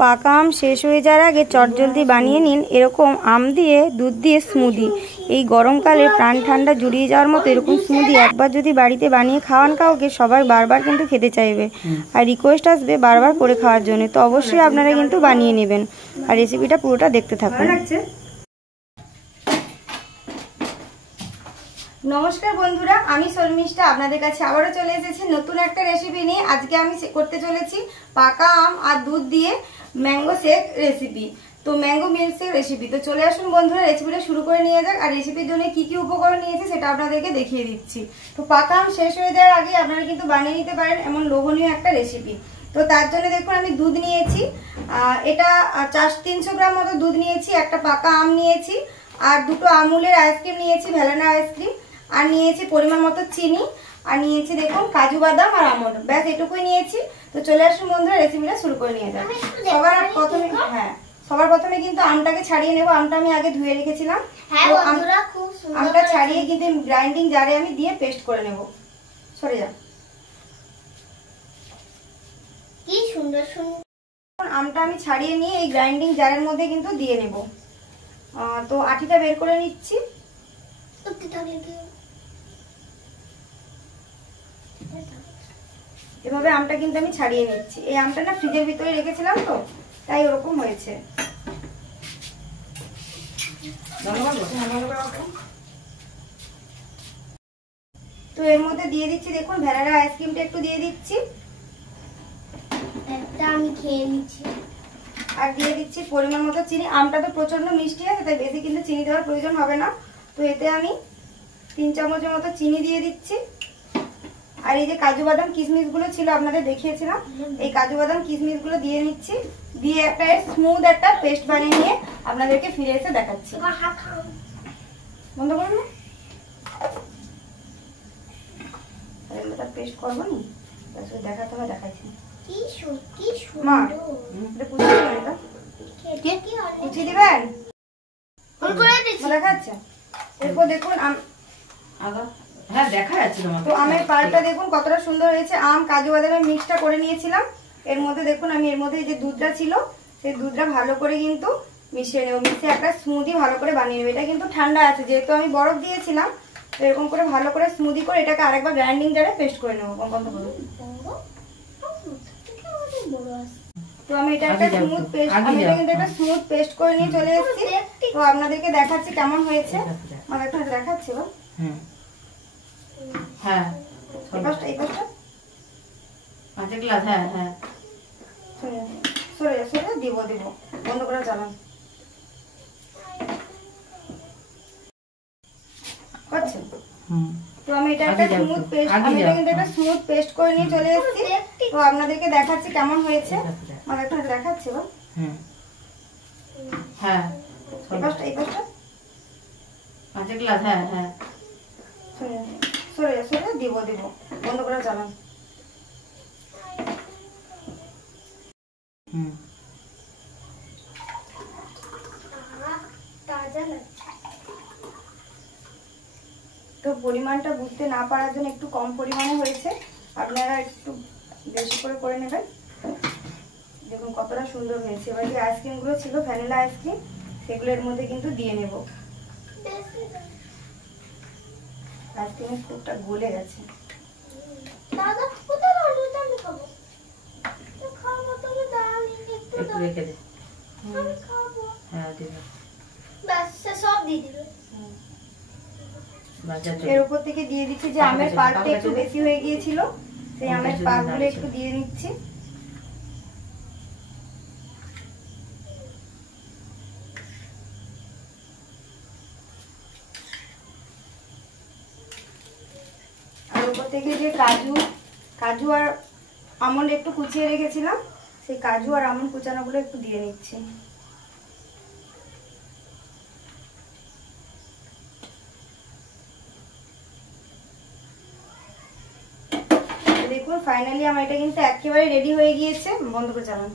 পাকা আম শেষ হয়ে যাওয়ার আগে চটজলদি বানিয়ে নিন এরকম আম দিয়ে দুধ দিয়ে স্মুদি। এই গরমকালে প্রাণ ঠান্ডা জুড়িয়ে যাওয়ার মতো এরকম স্মুদি একবার যদি বাড়িতে বানিয়ে খাওয়ান কাউকে, সবাই বারবার কিন্তু খেতে চাইবে আর রিকোয়েস্ট আসবে বারবার করে খাওয়ার জন্য। তো অবশ্যই আপনারা কিন্তু বানিয়ে নেবেন আর রেসিপিটা পুরোটা দেখতে থাকুন। নমস্কার বন্ধুরা, আমি শর্মিষ্ঠা আপনাদের কাছে আবারও চলে এসেছি নতুন একটা রেসিপি নিয়ে। আজকে আমি করতে চলেছি পাকা আম আর দুধ দিয়ে ম্যাঙ্গো শেক রেসিপি। তো ম্যাঙ্গো মিল্ক শেক রেসিপি। তো চলে আসুন বন্ধুরা, রেসিপিটা শুরু করে নিয়ে যাক। আর রেসিপির জন্য কি কি উপকরণ নিয়েছে সেটা আপনাদেরকে দেখিয়ে দিচ্ছি। তো পাকা আম শেষ হয়ে যাওয়ার আগে আপনারা কিন্তু বানিয়ে নিতে পারেন এমন লোভনীয় একটা রেসিপি। তো তার জন্য দেখুন আমি দুধ নিয়েছি, এটা 300 গ্রাম মতো দুধ নিয়েছি, একটা পাকা আম নিয়েছি, আর দুটো আমুলের আইসক্রিম নিয়েছি, ভ্যানিলা আইসক্রিম, আর নিয়েছি পরিমাণ মতো চিনি, আর নিয়েছি দেখুন কাজু বাদাম আর আমন্ড। ব্যাস এটুকুই নিয়েছি। তো চলে আসুন বন্ধুরা, রেসিপিটা শুরু করে নিয়ে যান। সবার প্রথমে কিন্তু আমটাকে ছাড়িয়ে নেব। আমটা আমি আগে ধুয়ে রেখেছিলাম। আমটা ছাড়িয়ে কিন্তু গ্রাইন্ডিং জারে আমি দিয়ে পেস্ট করে নেব। সরে যান। কি সুন্দর সুন্দর আমটা আমি ছাড়িয়ে নিয়ে এই গ্রাইন্ডিং জারের মধ্যে কিন্তু দিয়ে নেব। তো আটিটা বের করে নিচ্ছি। এভাবে আমটা কিন্তু আমি ছাড়িয়ে নিচ্ছি। এই আমটা না ফ্রিজের ভিতরে রেখেছিলাম, তো তাই ওরকম হয়েছে। তো এর মধ্যে দিয়ে দিচ্ছি দেখুন ভ্যানিলা আইসক্রিমটা একটু দিয়ে দিচ্ছি, একটা আমি খেয়ে নিচ্ছি। আর দিয়ে দিচ্ছি পরিমাণ মতো চিনি। আমটা তো প্রচন্ড মিষ্টি আছে, তাই বেশি কিন্তু চিনি দেওয়ার প্রয়োজন হবে না। তো এতে আমি 3 চামচের মতো চিনি দিয়ে দিচ্ছি। আর এই যে কাজু বাদাম কিশমিশ গুলো ছিল আপনাদের দেখিয়েছিলাম, এই কাজু বাদাম কিশমিশ গুলো দিয়ে নিচ্ছি। দিয়ে একটা স্মুথ একটা পেস্ট বানিয়ে নিয়ে আপনাদেরকে ফিরে এসে দেখাচ্ছি। বন্ধ করুন না, পেস্ট করবো নি, দেখাতে হবে, দেখাচ্ছি। দেখাচ্ছে এরপর দেখুন তো আমের পালটা দেখুন কতটা সুন্দর হয়েছে। আম কাজু বাদামের মিক্সটা করে নিয়েছিলাম। এর মধ্যে দেখুন আমি এর মধ্যে যে দুধটা ছিল সেই দুধটা ভালো করে কিন্তু মিশিয়ে নেব। মিশিয়ে একটা স্মুদি ভালো করে বানিয়ে নেব। এটা কিন্তু ঠান্ডা আছে, যেহেতু আমি বরফ দিয়েছিলাম। তো এরকম করে ভালো করে স্মুদি করে এটাকে আরেকবার গ্রাইন্ডিং জারে পেস্ট করে নেবো। বন্ধ করুন। তো আমি এটা একটা স্মুথ পেস্ট, আমি এটা কিন্তু একটা স্মুথ পেস্ট করে নিয়ে চলে এসেছি। তো আপনাদেরকে দেখাচ্ছি কেমন হয়েছে। মানে একটু দেখাচ্ছি। হ্যাঁ এই পাশটা সরে দিব বন্ধ করে চালান। পাচ্ছেন? তো আমি এটা একটা স্মুথ পেস্ট, আমি এটা কিন্তু একটা স্মুথ পেস্ট করে নিয়ে চলে এসেছি। তো আপনাদেরকে দেখাচ্ছি কেমন হয়েছে। মানে একটু দেখাচ্ছি। হ্যাঁ এই পাশটা সরে দিব বন্ধ করে চালান। তো পরিমাণটা বুঝতে না পারার জন্য একটু কম পরিমাণে হয়েছে, আপনারা একটু বেশি করে নেবেন। দেখুন কতটা সুন্দর হয়েছে। এবার যে আইসক্রিম গুলো ছিল ভ্যানিলা আইসক্রিম, সেগুলো এর মধ্যে কিন্তু দিয়ে নেব। আইসক্রিমের স্কুপটা গলে গেছে। এর উপর থেকে দিয়ে দিচ্ছি যে আমের পাল্পটা একটু বেশি হয়ে গিয়েছিল, সেই আমের পাল্পগুলো একটু দিয়ে নিচ্ছি। আর উপর থেকে যে কাজু আর আমন্ড একটু কুচিয়ে রেখেছিলাম, সেই কাজু আর আমন্ড কুচানোগুলো একটু দিয়ে নিচ্ছি। দেখুন ফাইনালি আমার এটা কিন্তু একেবারে রেডি হয়ে গিয়েছে। বন্ধ করে চালান।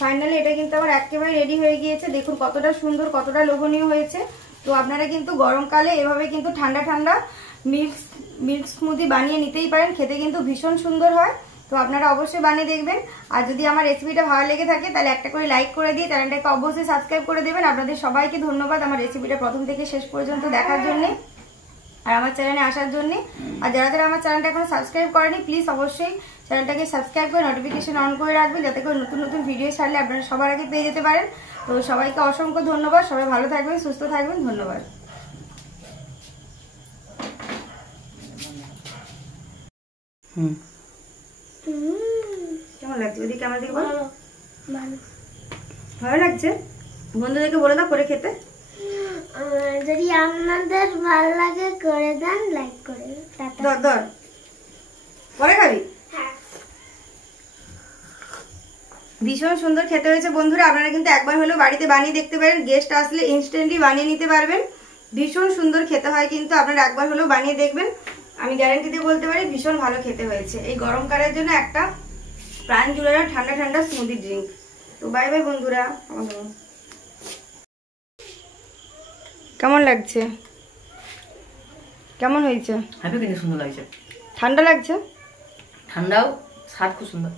ফাইনালি এটা কিন্তু আমার একেবারে রেডি হয়ে গিয়েছে। দেখুন কতটা সুন্দর, কতটা লোভনীয় হয়েছে। তো আপনারা কিন্তু গরমকালে এভাবে কিন্তু ঠান্ডা ঠান্ডা মিল্ক স্মুদি বানিয়ে নিতেই পারেন, খেতে কিন্তু ভীষণ সুন্দর হয়। তো আপনারা অবশ্যই বানিয়ে দেখবেন। আর যদি আমার রেসিপিটা ভালো লেগে থাকে তাহলে একটা করে লাইক করে দিয়ে চ্যানেলটাকে অবশ্যই সাবস্ক্রাইব করে দেবেন। আপনাদের সবাইকে ধন্যবাদ আমার রেসিপিটা প্রথম থেকে শেষ পর্যন্ত দেখার জন্য আর আমার চ্যানেলে আসার জন্য। আর যারা যারা আমার চ্যানেলটা এখনো সাবস্ক্রাইব করেনি প্লিজ অবশ্যই চ্যানেলটাকে সাবস্ক্রাইব করে নোটিফিকেশন অন করে রাখবেন, যাতে করে নতুন নতুন ভিডিও ছাড়লে আপনারা সবার আগে পেয়ে যেতে পারেন। তো সবাইকে অসংখ্য ধন্যবাদ, সবাই ভালো থাকবেন, সুস্থ থাকবেন, ধন্যবাদ। কেমন লাগছে ওদিকে আমার দিকে? ভালো লাগছে? বন্ধুদেরকে বলে দাও করে খেতে। যদি আপনাদের ভালো লাগে করে দেন, লাইক করে ধর পরে খাবি। ভীষণ সুন্দর খেতে হয়েছে বন্ধুরা, আপনারা কিন্তু একবার হলেও বাড়িতে বানিয়ে দেখতে পারেন। গেস্ট আসলে ইনস্ট্যান্টলি বানিয়ে নিতে পারবেন, ভীষণ সুন্দর খেতে হয়। কিন্তু আপনারা একবার হলেও বানিয়ে দেখবেন, আমি গ্যারান্টি দিয়ে বলতে পারি ভীষণ ভালো খেতে হয়েছে। এই গরমকালের জন্য একটা প্রাণ জুড়ে ঠান্ডা ঠান্ডা স্মুদি ড্রিঙ্ক। তো বাই বাই বন্ধুরা। কেমন লাগছে? কেমন হয়েছে? হ্যাপি কিন্তু সুন্দর লাগছে। ঠান্ডা লাগছে? ঠান্ডাও, স্বাদ খুব সুন্দর।